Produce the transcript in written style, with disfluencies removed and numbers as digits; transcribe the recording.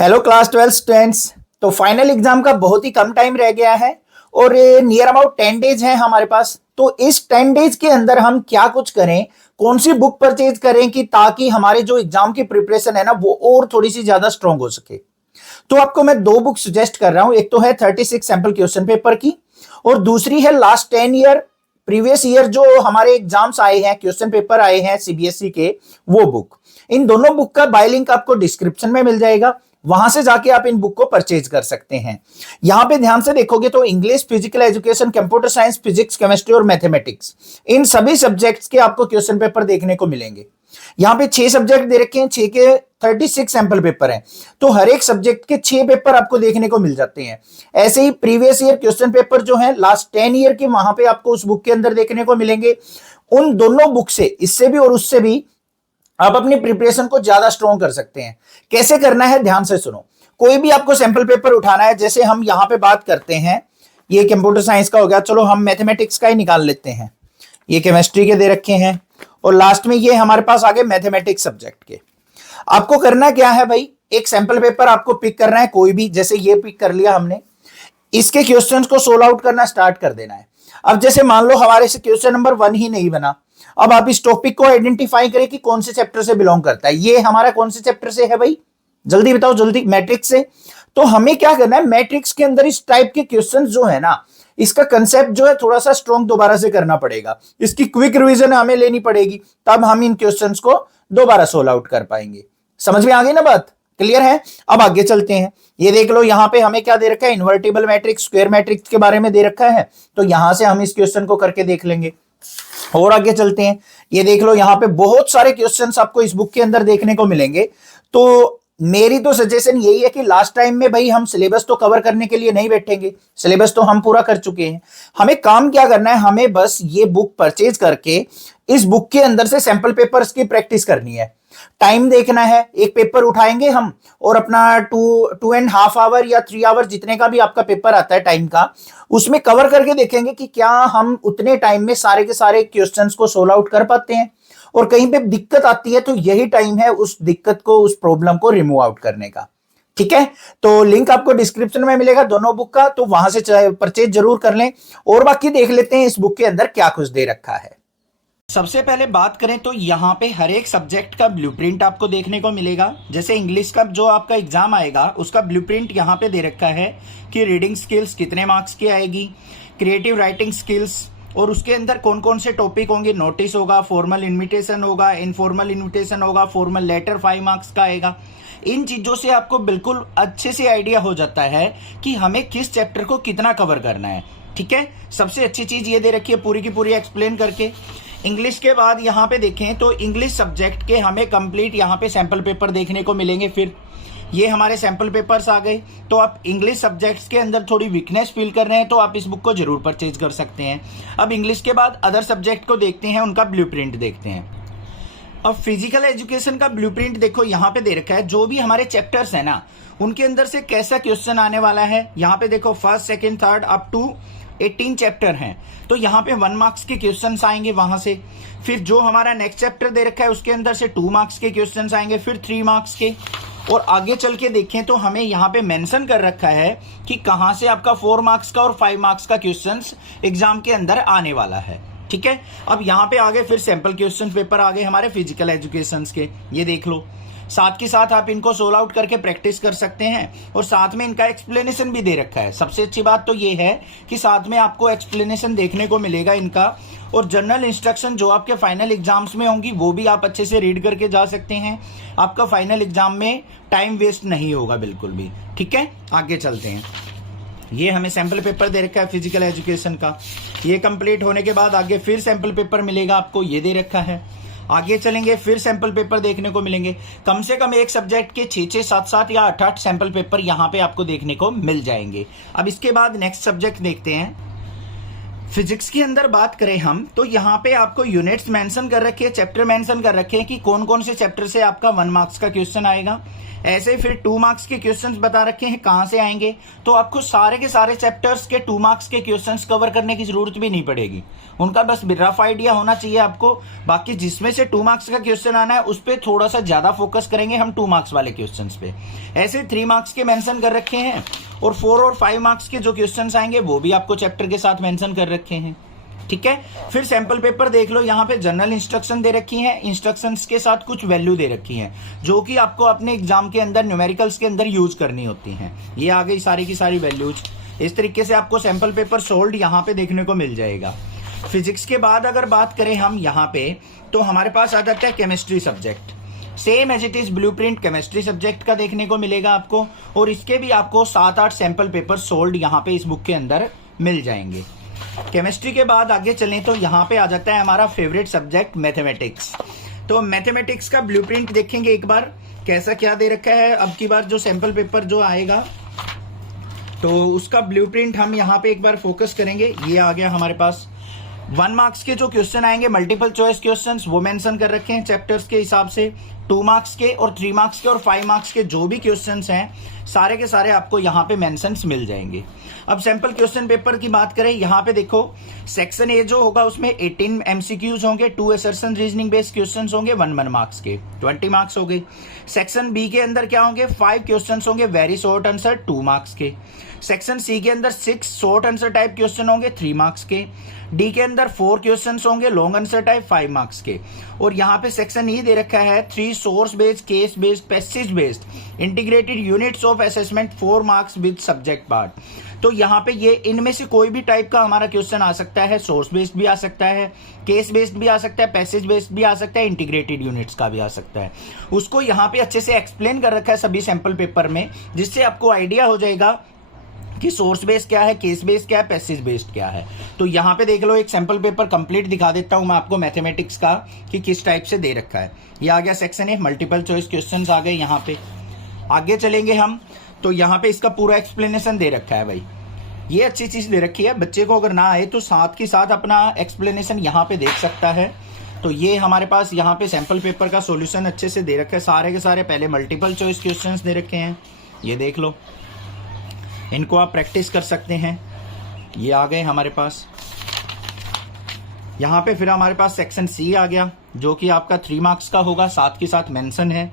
Hello class 12 students. तो final exam का बहुत ही कम टाइम रह गया है और नियर अबाउट 10 डेज है हमारे पास। तो इस 10 डेज के अंदर हम क्या कुछ करें, कौन सी बुक परचेज करें कि ताकि हमारे जो एग्जाम की प्रिपरेशन है ना वो और थोड़ी सी ज्यादा स्ट्रांग हो सके। तो आपको मैं दो बुक सजेस्ट कर रहा हूं। एक तो है 36 सैंपल क्वेश्चन पेपर की और दूसरी है लास्ट 10 ईयर प्रीवियस ईयर जो हमारे एग्जाम्स आए हैं, क्वेश्चन पेपर आए हैं सीबीएसई के, वो बुक। इन दोनों बुक का बाय लिंक आपको डिस्क्रिप्शन में मिल जाएगा, वहां से जाके आप इन बुक को परचेज कर सकते हैं। यहां पे ध्यान से देखोगे तो English, physical education, computer science, physics, chemistry और मैथमेटिक्स, इन सभी सब्जेक्ट्स के आपको क्वेश्चन पेपर देखने को मिलेंगे। यहां पे 6 सब्जेक्ट दे रखे हैं, 6 के 36 सैंपल पेपर हैं, तो हर एक सब्जेक्ट के 6 पेपर आपको देखने को मिल जाते हैं। ऐसे ही प्रीवियस ईयर क्वेश्चन पेपर जो है लास्ट 10 ईयर के, वहां पे आपको उस बुक के अंदर देखने को मिलेंगे। उन दोनों बुक से, इससे भी और उससे भी, आप अपनी प्रिपरेशन को ज्यादा स्ट्रॉन्ग कर सकते हैं। कैसे करना है ध्यान से सुनो। कोई भी आपको सैंपल पेपर उठाना है, जैसे हम यहां पे बात करते हैं, ये कंप्यूटर साइंस का हो गया, चलो हम मैथमेटिक्स का ही निकाल लेते हैं। ये केमिस्ट्री के दे रखे हैं और लास्ट में ये हमारे पास आगे मैथमेटिक्स सब्जेक्ट के। आपको करना क्या है भाई, एक सैंपल पेपर आपको पिक करना है कोई भी, जैसे ये पिक कर लिया हमने। इसके क्वेश्चंस को सोल्व आउट करना स्टार्ट कर देना है। अब जैसे मान लो हमारे से क्वेश्चन नंबर 1 ही नहीं बना, अब आप इस टॉपिक को आइडेंटिफाई करें कि कौन से चैप्टर से बिलोंग करता है। ये हमारा कौन से चैप्टर से है भाई, जल्दी बताओ जल्दी। मैट्रिक्स से। तो हमें क्या करना है, मैट्रिक्स के अंदर इस टाइप के क्वेश्चंस जो है ना, इसका कंसेप्ट जो है थोड़ा सा स्ट्रॉन्ग दोबारा से करना पड़ेगा, इसकी क्विक रिवीजन हमें लेनी पड़ेगी, तब हम इन क्वेश्चंस को दोबारा सोल्व आउट कर पाएंगे। समझ में आ गई ना बात, क्लियर है। अब आगे चलते हैं। ये देख लो यहां पे हमें क्या दे रखा है, इन्वर्टिबल मैट्रिक्स, स्क्वायर मैट्रिक्स के बारे में दे रखा है, तो यहां से हम इस क्वेश्चन को करके देख लेंगे। और आगे चलते हैं। ये देख लो यहां पे बहुत सारे क्वेश्चंस आपको इस बुक के अंदर देखने को मिलेंगे। तो मेरी तो सजेशन यही है कि लास्ट टाइम में भाई हम सिलेबस तो कवर करने के लिए नहीं बैठेंगे, सिलेबस तो हम पूरा कर चुके हैं। हमें काम क्या करना है, हमें बस ये बुक परचेज करके इस बुक के अंदर से सैंपल पेपर्स की प्रैक्टिस करनी है। टाइम देखना है, एक पेपर उठाएंगे हम और अपना 2.5 आवर या 3 आवर जितने का भी आपका पेपर आता है टाइम का, उसमें कवर करके देखेंगे कि क्या हम उतने टाइम में सारे के सारे क्वेश्चंस को सोल्व आउट कर पाते हैं। और कहीं पे दिक्कत आती है तो यही टाइम है उस दिक्कत को, उस प्रॉब्लम को रिमूव आउट करने का। ठीक है, तो लिंक आपको डिस्क्रिप्शन में मिलेगा दोनों बुक का, तो वहां से परचेज जरूर कर लें। और बाकी देख लेते हैं इस बुक के अंदर क्या कुछ दे रखा है। सबसे पहले बात करें तो यहाँ पे हर एक सब्जेक्ट का ब्लूप्रिंट आपको देखने को मिलेगा। जैसे इंग्लिश का जो आपका एग्जाम आएगा उसका ब्लूप्रिंट यहाँ पे दे रखा है कि रीडिंग स्किल्स कितने मार्क्स की आएगी, क्रिएटिव राइटिंग स्किल्स, और उसके अंदर कौन कौन से टॉपिक होंगे। नोटिस होगा, फॉर्मल इन्विटेशन होगा, इनफॉर्मल इन्विटेशन होगा, फॉर्मल लेटर 5 मार्क्स का आएगा। इन चीजों से आपको बिल्कुल अच्छे से आइडिया हो जाता है कि हमें किस चैप्टर को कितना कवर करना है। ठीक है, सबसे अच्छी चीज ये दे रखी है पूरी की पूरी एक्सप्लेन करके। इंग्लिश के बाद यहाँ पे देखें तो इंग्लिश सब्जेक्ट के हमें कंप्लीट यहाँ पे सैंपल पेपर देखने को मिलेंगे। फिर ये हमारे सैंपल पेपर्स आ गए। तो आप इंग्लिश सब्जेक्ट्स के अंदर थोड़ी वीकनेस फील कर रहे हैं तो आप इस बुक को जरूर परचेज कर सकते हैं। अब इंग्लिश के बाद अदर सब्जेक्ट को देखते हैं, उनका ब्लूप्रिंट देखते हैं। अब फिजिकल एजुकेशन का ब्लूप्रिंट देखो यहाँ पे दे रखा है, जो भी हमारे चैप्टर्स है ना उनके अंदर से कैसा क्वेश्चन आने वाला है। यहाँ पे देखो first, second, third up to 18 chapter हैं, तो यहाँ पे 1 मार्क्स के क्वेश्चंस आएंगे वहां से। फिर जो हमारा नेक्स्ट चैप्टर दे रखा है उसके अंदर से 2 मार्क्स के क्वेश्चंस आएंगे, फिर 3 मार्क्स के। और आगे चल के देखें तो हमें यहाँ पे मेंशन कर रखा है कि कहां से आपका 4 मार्क्स का और 5 मार्क्स का क्वेश्चंस एग्जाम के अंदर आने वाला है। ठीक है, अब यहाँ पे आगे फिर सैंपल क्वेश्चन पेपर आ गए हमारे फिजिकल एजुकेशन के, ये देख लो। साथ के साथ आप इनको सोल्व आउट करके प्रैक्टिस कर सकते हैं और साथ में इनका एक्सप्लेनेशन भी दे रखा है। सबसे अच्छी बात तो ये है कि साथ में आपको एक्सप्लेनेशन देखने को मिलेगा इनका, और जनरल इंस्ट्रक्शन जो आपके फाइनल एग्जाम्स में होंगी वो भी आप अच्छे से रीड करके जा सकते हैं। आपका फाइनल एग्जाम में टाइम वेस्ट नहीं होगा बिल्कुल भी। ठीक है, आगे चलते हैं। ये हमें सैंपल पेपर दे रखा है फिजिकल एजुकेशन का। ये कंप्लीट होने के बाद आगे फिर सैंपल पेपर मिलेगा आपको, ये दे रखा है। आगे चलेंगे फिर सैंपल पेपर देखने को मिलेंगे। कम से कम एक सब्जेक्ट के 6-6, 7-7 या 8-8 सैंपल पेपर यहाँ पे आपको देखने को मिल जाएंगे। अब इसके बाद नेक्स्ट सब्जेक्ट देखते हैं। फिजिक्स के अंदर बात करें हम तो यहाँ पे आपको यूनिट्स मेंशन कर रखी है, चैप्टर मेंशन कर रखे हैं कि कौन कौन से चैप्टर से आपका 1 मार्क्स का क्वेश्चन आएगा। ऐसे फिर 2 मार्क्स के क्वेश्चंस बता रखे हैं कहां से आएंगे। तो आपको सारे के सारे चैप्टर्स के 2 मार्क्स के क्वेश्चंस कवर करने की जरूरत भी नहीं पड़ेगी, उनका बस रफ आइडिया होना चाहिए आपको। बाकी जिसमें से 2 मार्क्स का क्वेश्चन आना है उस पर थोड़ा सा ज्यादा फोकस करेंगे हम 2 मार्क्स वाले क्वेश्चन पे। ऐसे 3 मार्क्स के मेंशन कर रखे हैं और 4 और 5 मार्क्स के जो क्वेश्चन आएंगे वो भी आपको चैप्टर के साथ मेंशन कर रखे हैं। ठीक है, फिर सैंपल पेपर देख लो, यहाँ पे जनरल इंस्ट्रक्शन दे रखी हैं, इंस्ट्रक्शंस के साथ कुछ वैल्यू दे रखी हैं जो कि आपको अपने एग्जाम के अंदर न्यूमेरिकल्स के अंदर यूज करनी होती हैं। ये आ गई सारी की सारी वैल्यूज। इस तरीके से आपको सैंपल पेपर सोल्ड यहाँ पे देखने को मिल जाएगा। फिजिक्स के बाद अगर बात करें हम यहाँ पे तो हमारे पास आ जाता है chemistry subject. Same as it is blueprint chemistry subject का देखने को मिलेगा आपको, और इसके भी आपको 7-8 सैंपल पेपर सोल्ड यहाँ पे इस बुक के अंदर मिल जाएंगे। केमिस्ट्री के बाद आगे चलें तो यहाँ पे आ जाता है हमारा फेवरेट सब्जेक्ट मैथमेटिक्स। तो मैथमेटिक्स का ब्लूप्रिंट देखेंगे एक बार कैसा क्या दे रखा है। अब की बार जो सैंपल पेपर जो आएगा तो उसका ब्लूप्रिंट हम यहाँ पे एक बार फोकस करेंगे। ये आ गया हमारे पास 1 मार्क्स के जो क्वेश्चन आएंगे मल्टीपल चॉइस क्वेश्चंस वो मेंशन कर रखे हैं चैप्टर्स के हिसाब से। 2 मार्क्स के और 3 मार्क्स के और 5 मार्क्स के जो भी क्वेश्चंस हैं सारे के सारे आपको यहाँ पे मेंशंस मिल जाएंगे। अब सैंपल क्वेश्चन पेपर की बात करें, यहाँ पे देखो सेक्शन ए जो होगा उसमें 18 एमसीक्यूज होंगे, 2 असर्शन रीजनिंग बेस्ड क्वेश्चंस होंगे 1 मार्क्स के, 20 मार्क्स हो गए। सेक्शन बी के अंदर क्या होंगे, 5 क्वेश्चंस होंगे वेरी शॉर्ट आंसर 2 मार्क्स के। सेक्शन सी के अंदर 6 शॉर्ट आंसर टाइप क्वेश्चन होंगे 3 मार्क्स के। डी के अंदर 4 क्वेश्चंस होंगे लॉन्ग आंसर टाइप 5 मार्क्स के। और यहाँ पे सेक्शन ई दे रखा है 3 source based, case based, passage based integrated units of assessment 4 marks with subject part. तो यहाँ पे ये इनमें से कोई भी टाइप का हमारा क्वेश्चन आ सकता है, सोर्स बेस्ड भी आ सकता है, केस बेस्ड भी आ सकता है, पैसेज बेस्ड भी आ सकता है, इंटीग्रेटेड यूनिट्स का भी आ सकता है। उसको यहाँ पे अच्छे से एक्सप्लेन कर रखा है सभी सैंपल पेपर में, जिससे आपको आइडिया हो जाएगा कि सोर्स बेस्ड क्या है, केस बेस्ड क्या है, पैसेज बेस्ड क्या है। तो यहाँ पे देख लो एक सैंपल पेपर कंप्लीट दिखा देता हूं मैं आपको मैथमेटिक्स का कि किस टाइप से दे रखा है। ये आ गया section A, multiple choice questions आ गए। यहाँ पे आगे चलेंगे हम तो यहाँ पे इसका पूरा एक्सप्लेनेशन दे रखा है भाई। ये अच्छी चीज दे रखी है, बच्चे को अगर ना आए तो साथ के साथ अपना एक्सप्लेनेशन यहाँ पे देख सकता है। तो ये हमारे पास यहाँ पे सैंपल पेपर का सॉल्यूशन अच्छे से दे रखा है, सारे के सारे पहले मल्टीपल चॉइस क्वेश्चंस दे रखे हैं। ये देख लो, इनको आप प्रैक्टिस कर सकते हैं। ये आ गए हमारे पास। यहाँ पे फिर हमारे पास सेक्शन सी आ गया जो कि आपका 3 मार्क्स का होगा, साथ के साथ मेंशन है।